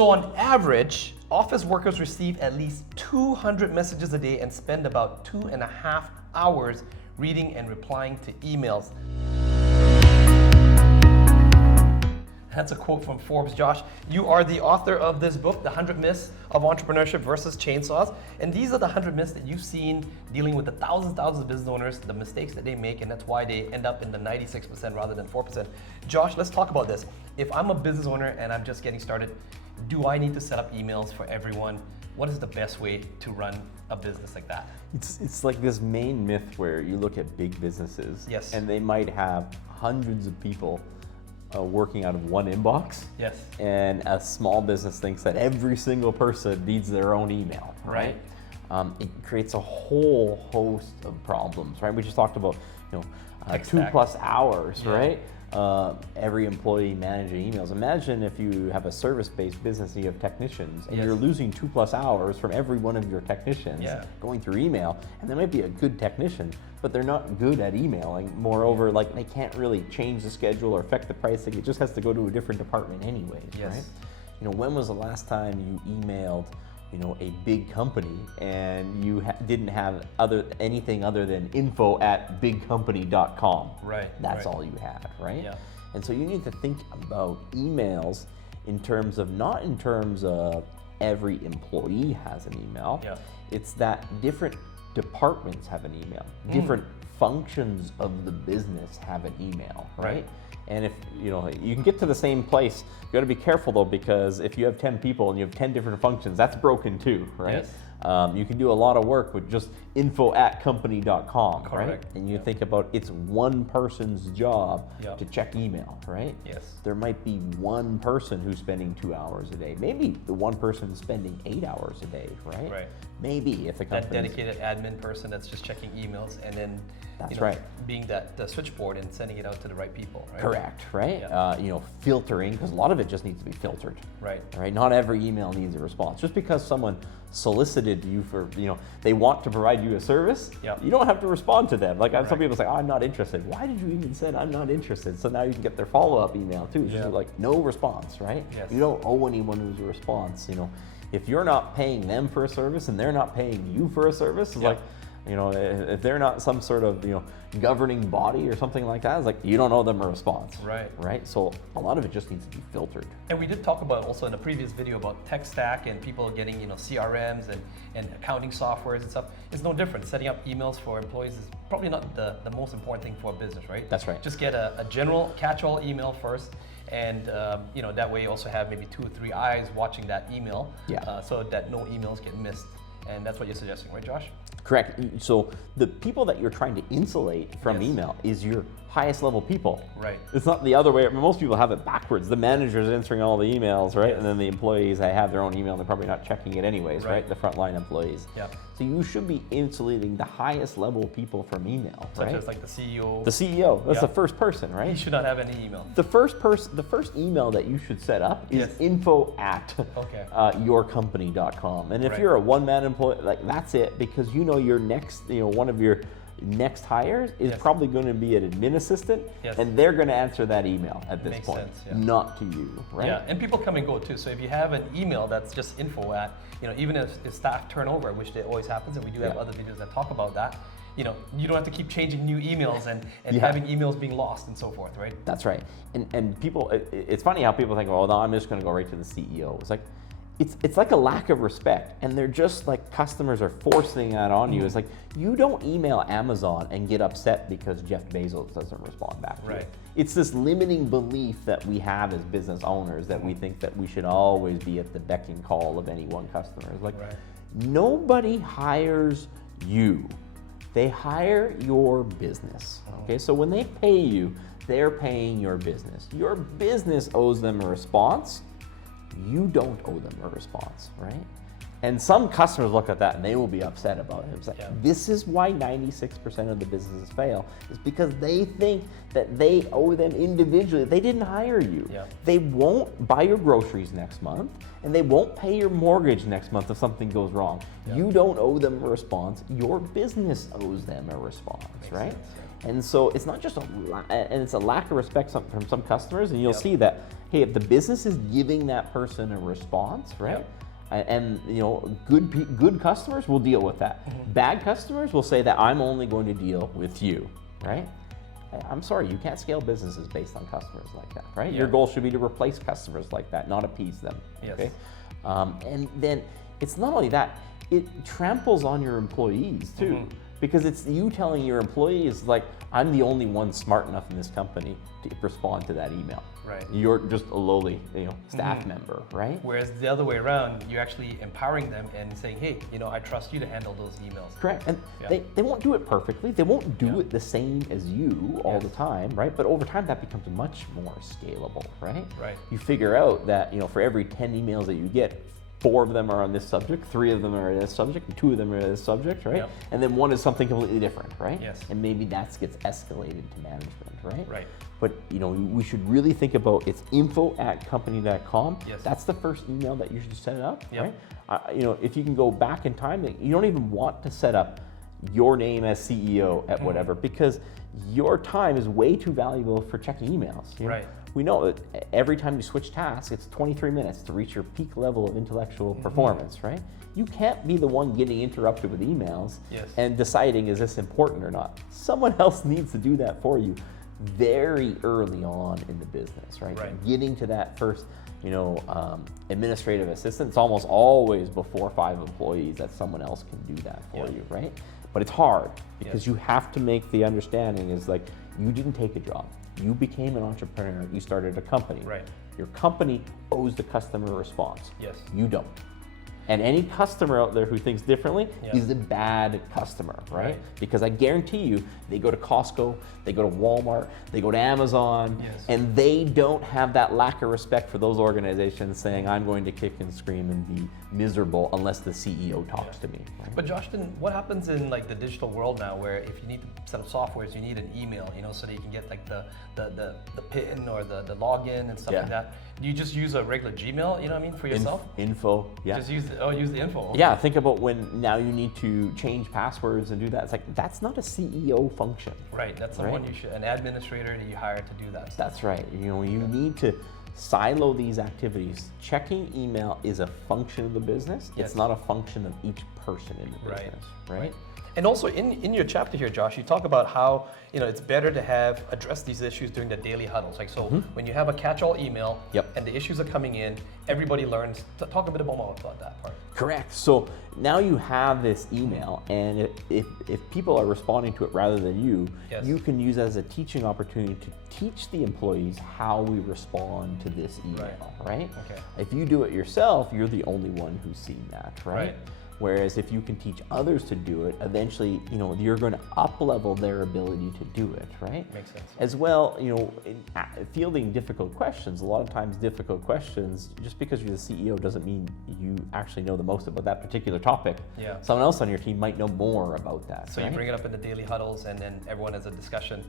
So on average, office workers receive at least 200 messages a day and spend about 2.5 hours reading and replying to emails. That's a quote from Forbes. Josh, you are the author of this book, The 100 Myths of Entrepreneurship versus Chainsaws. And these are the 100 myths that you've seen dealing with the thousands of business owners, the mistakes that they make, and that's why they end up in the 96% rather than 4%. Josh, let's talk about this. If I'm a business owner and I'm just getting started, do I need to set up emails for everyone? What is the best way to run a business like that? It's like this main myth where you look at big businesses, yes, and they might have hundreds of people working out of one inbox. Yes. And a small business thinks that every single person needs their own email, right? It creates a whole host of problems, right? We just talked about, 2+ hours, yeah, right? Every employee managing emails. Imagine if you have a service-based business and you have technicians, and yes, you're losing 2+ hours from every one of your technicians, yeah, going through email, and they might be a good technician, but they're not good at emailing. Moreover, like, they can't really change the schedule or affect the pricing. It just has to go to a different department anyways, yes, right? When was the last time you emailed a big company and you didn't have anything other than info@bigcompany.com? Right. That's right, all you had, right? Yeah. And so you need to think about emails not in terms of every employee has an email. Yeah. It's that different departments have an email. Different functions of the business have an email, right? And if you can get to the same place, you got to be careful though, because if you have 10 people and you have 10 different functions, that's broken too, right? Yes. You can do a lot of work with just info@company.com, right? Correct. And you think about it's one person's job Yeah, to check email, right? yes, There might be one person who's spending 2 hours a day. Maybe the one person spending 8 hours a day, right? right. Maybe if the That company dedicated admin person that's just checking emails and then That's right. being the switchboard and sending it out to the right people, right? Correct, right? Yeah. Filtering, because a lot of it just needs to be filtered. Right. Right? Not every email needs a response. Just because someone solicited you for, they want to provide you a service, Yeah. you don't have to respond to them. Like, some Correct. people say, I'm not interested. Why did you even say I'm not interested? So now you can get their follow-up email too. It's Yeah. just like no response, right? Yes. You don't owe anyone who's a response. If you're not paying them for a service and they're not paying you for a service, it's Yeah. like, if they're not some sort of, governing body or something like that, it's like you don't owe them a response. Right. Right? So a lot of it just needs to be filtered. And we did talk about also in a previous video about tech stack and people getting CRMs and accounting softwares and stuff. It's no different. Setting up emails for employees is probably not the most important thing for a business, right? That's right. Just get a general catch-all email first, and that way you also have maybe 2 or 3 eyes watching that email, Yeah. so that no emails get missed. And that's what you're suggesting, right, Josh? Correct. So the people that you're trying to insulate from Yes. email is your highest level people. Right. It's not the other way. Most people have it backwards. The manager's answering all the emails, right? Yes. And then the employees, they have their own email. They're probably not checking it anyways, Right. right? The frontline employees. Yeah. So you should be insulating the highest level people from email, Such right? as like the CEO. The CEO. That's Yeah. the first person, He right? should not have any email. The first email that you should set up is Yes. Okay. info@yourcompany.com. And if Right. you're a one-man employee, like, that's it, because your next, one of your next hires is Yes. probably going to be an admin assistant, Yes. and they're going to answer that email at this Makes point, sense, yeah. not to you, right? Yeah, and people come and go too. So if you have an email that's just info at, even if it's staff turnover, which it always happens, and we do have Yeah. other videos that talk about that, you don't have to keep changing new emails and Yeah. having emails being lost and so forth, right? That's right. And people, it's funny how people think, oh, no, I'm just going to go right to the CEO. It's like, it's like a lack of respect, and they're just like, customers are forcing that on you. It's like, you don't email Amazon and get upset because Jeff Bezos doesn't respond back to you. Right. It's this limiting belief that we have as business owners that we think that we should always be at the beck and call of any one customer. It's like, Right. nobody hires you. They hire your business, okay? So when they pay you, they're paying your business. Your business owes them a response. You don't owe them a response, right? And some customers look at that and they will be upset about it. It's like, Yeah. this is why 96% of the businesses fail, is because they think that they owe them individually. They didn't hire you. Yeah. They won't buy your groceries next month, and they won't pay your mortgage next month if something goes wrong. Yeah. You don't owe them a response. Your business owes them a response, Makes right? sense, yeah. And so it's not just and it's a lack of respect from some customers, and you'll Yep. see that hey, if the business is giving that person a response, right? Yep. And good customers will deal with that. Bad customers will say that I'm only going to deal with you, right? I'm sorry, you can't scale businesses based on customers like that, right? Your goal should be to replace customers like that, not appease them. Yes. Okay. And then it's not only that, it tramples on your employees too, because it's you telling your employees like, I'm the only one smart enough in this company to respond to that email. Right. You're just a lowly, staff member, right? Whereas the other way around, you're actually empowering them and saying, hey, I trust you to handle those emails. Correct. And they won't do it perfectly. They won't do it the same as you all the time, right? But over time, that becomes much more scalable, right? Right. You figure out that, for every 10 emails that you get, 4 of them are on this subject, 3 of them are on this subject, and 2 of them are on this subject, right? Yep. And then 1 is something completely different, right? Yes. And maybe that gets escalated to management, right? Right. But we should really think about it's info@company.com. Yes. That's the first email that you should set up, Yep. right? If you can go back in time, you don't even want to set up your name as CEO at whatever, because your time is way too valuable for checking emails. Right. We know that every time you switch tasks, it's 23 minutes to reach your peak level of intellectual performance, right? You can't be the one getting interrupted with emails and deciding, is this important or not? Someone else needs to do that for you very early on in the business, right? Getting to that first, administrative assistant, it's almost always before 5 employees that someone else can do that for you, right? But it's hard because you have to make the understanding is like, you didn't take a job. You became an entrepreneur, you started a company. Right. Your company owes the customer a response. Yes. You don't. And any customer out there who thinks differently is a bad customer, right? Because I guarantee you, they go to Costco, they go to Walmart, they go to Amazon, and they don't have that lack of respect for those organizations saying, I'm going to kick and scream and be miserable unless the CEO talks to me. Right? But Josh, then what happens in like the digital world now where if you need to set up softwares, you need an email, so that you can get like the PIN or the login and stuff like that. Do you just use a regular Gmail, for yourself? Info, Just use the info. Okay. Yeah, think about when now you need to change passwords and do that. It's like, that's not a CEO function. Right, that's someone an administrator that you hire to do that. That's right. You need to silo these activities. Checking email is a function of the business. It's not a function of each person in the business, right? And also in your chapter here, Josh, you talk about how it's better to address these issues during the daily huddles. Like when you have a catch-all email and the issues are coming in, everybody learns. Talk a bit about that part. Correct. So now you have this email, and if people are responding to it rather than you, you can use it as a teaching opportunity to teach the employees how we respond to this email, right? Okay. If you do it yourself, you're the only one who's seen that, right? Whereas if you can teach others to do it, eventually, you're going to up-level their ability to do it, right? Makes sense. As well, in fielding difficult questions, a lot of times difficult questions, just because you're the CEO doesn't mean you actually know the most about that particular topic. Yeah. Someone else on your team might know more about that. So you bring it up in the daily huddles, and then everyone has a discussion.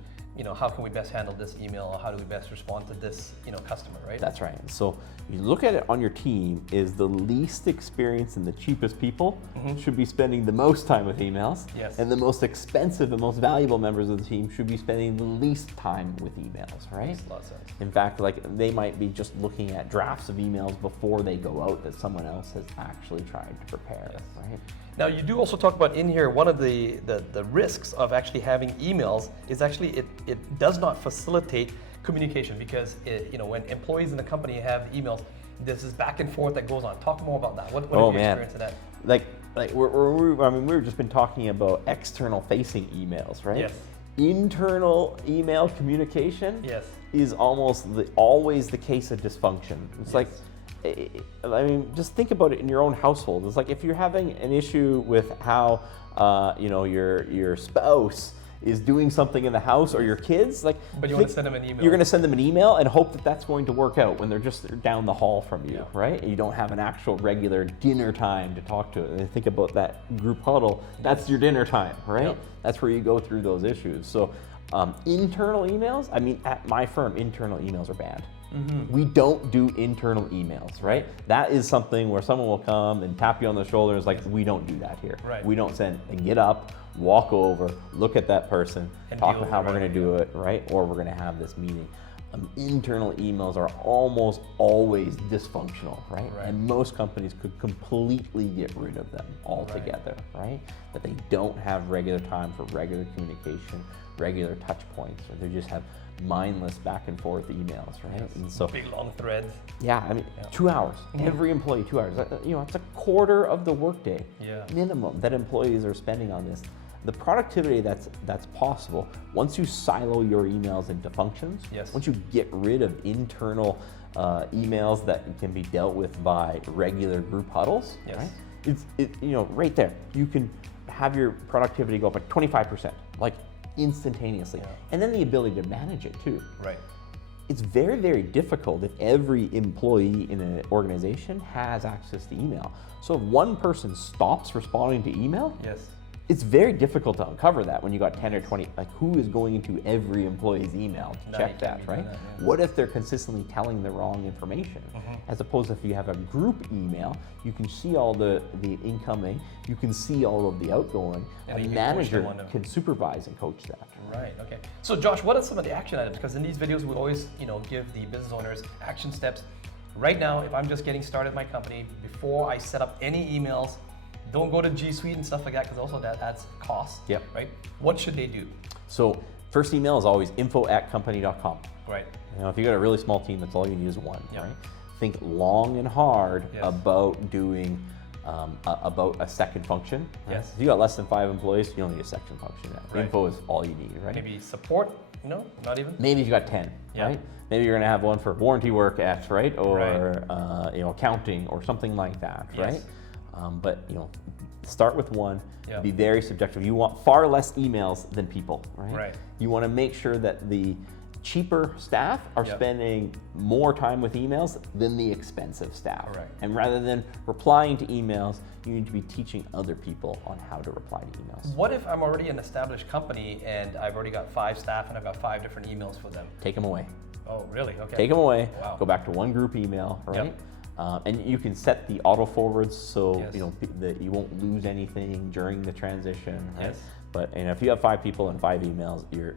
How can we best handle this email? Or how do we best respond to this, customer, right? That's right. So you look at it on your team, is the least experienced and the cheapest people should be spending the most time with emails. Yes. And the most expensive and most valuable members of the team should be spending the least time with emails, right? Makes a lot of sense. In fact, they might be just looking at drafts of emails before they go out that someone else has actually tried to prepare, right? Now, you do also talk about in here, one of the risks of actually having emails is actually it does not facilitate communication, because when employees in the company have emails, there's this back and forth that goes on. Talk more about that. What have you experienced in that? We've just been talking about external facing emails, right? Yes. Internal email communication is almost always the case of dysfunction. It's like, just think about it in your own household. It's like if you're having an issue with how your spouse is doing something in the house, or your kids, but you want to send them an email. You're going to send them an email and hope that that's going to work out when they're just down the hall from you, right? And you don't have an actual regular dinner time to talk to it. And think about that group huddle. That's your dinner time, right? Yep. That's where you go through those issues. So internal emails, at my firm, internal emails are banned. We don't do internal emails, right? That is something where someone will come and tap you on the shoulder. It's like, we don't do that here. Right. We don't send and get up, walk over, look at that person, and talk about how we're going to do it, right? Or we're going to have this meeting. internal emails are almost always dysfunctional, right? Right. And most companies could completely get rid of them altogether, right? That they don't have regular time for regular communication, regular touch points, or they just have mindless back and forth emails, right? Yes. And so, Big long threads. yeah, I mean, 2 hours, every employee, 2 hours. You know, it's a quarter of the workday minimum that employees are spending on this. The productivity that's possible once you silo your emails into functions, once you get rid of internal emails that can be dealt with by regular group huddles, right? It's you know, right there, you can have your productivity go up by 25%, like instantaneously, and then the ability to manage it too. Right. It's very, very difficult if every employee in an organization has access to email. So if one person stops responding to email, it's very difficult to uncover that when you got 10 or 20, like who is going into every employee's email to check that, right? What if they're consistently telling the wrong information? As opposed to if you have a group email, you can see all the incoming, you can see all of the outgoing, and a manager can supervise and coach that. Right, okay. So Josh, what are some of the action items? Because in these videos, we always, you know, give the business owners action steps. Right now, if I'm just getting started in my company, before I set up any emails, don't go to G Suite and stuff like that, because also that adds cost, right? What should they do? So first email is always info@company.com. Right. You know, if you got a really small team, that's all you need is one, right? Think long and hard about doing about a second function. If you got less than 5 employees, you don't need a second function. Info is all you need, right? Maybe support, no, not even? Maybe if you got 10, right? Maybe you're gonna have one for warranty work X, right? Or you know, accounting or something like that, right? But you know, start with one. Be very subjective. You want far less emails than people, right? You want to make sure that the cheaper staff are spending more time with emails than the expensive staff. And rather than replying to emails, you need to be teaching other people on how to reply to emails. What if I'm already an established company and I've already got 5 staff and I've got 5 different emails for them? Take them away. Oh, really? Okay. Take them away. Go back to one group email, right? And you can set the auto forwards so you know that you won't lose anything during the transition. Right? But and if you have 5 people and 5 emails, you're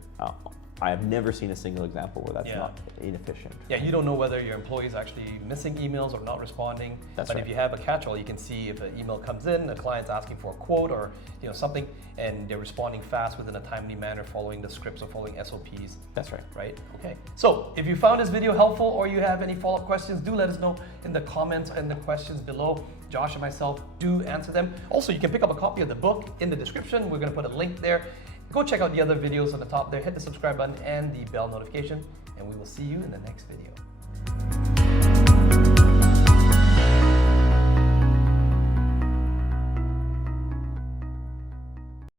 I have never seen a single example where that's not inefficient. You don't know whether your employee is actually missing emails or not responding. But if you have a catch-all, you can see if an email comes in, a client's asking for a quote or you know something, and they're responding fast within a timely manner, following the scripts or following SOPs. That's right. Right? Okay. So if you found this video helpful or you have any follow-up questions, do let us know in the comments and the questions below. Josh and myself do answer them. Also, you can pick up a copy of the book in the description. We're going to put a link there. Go check out the other videos on the top there. Hit the subscribe button and the bell notification, and we will see you in the next video.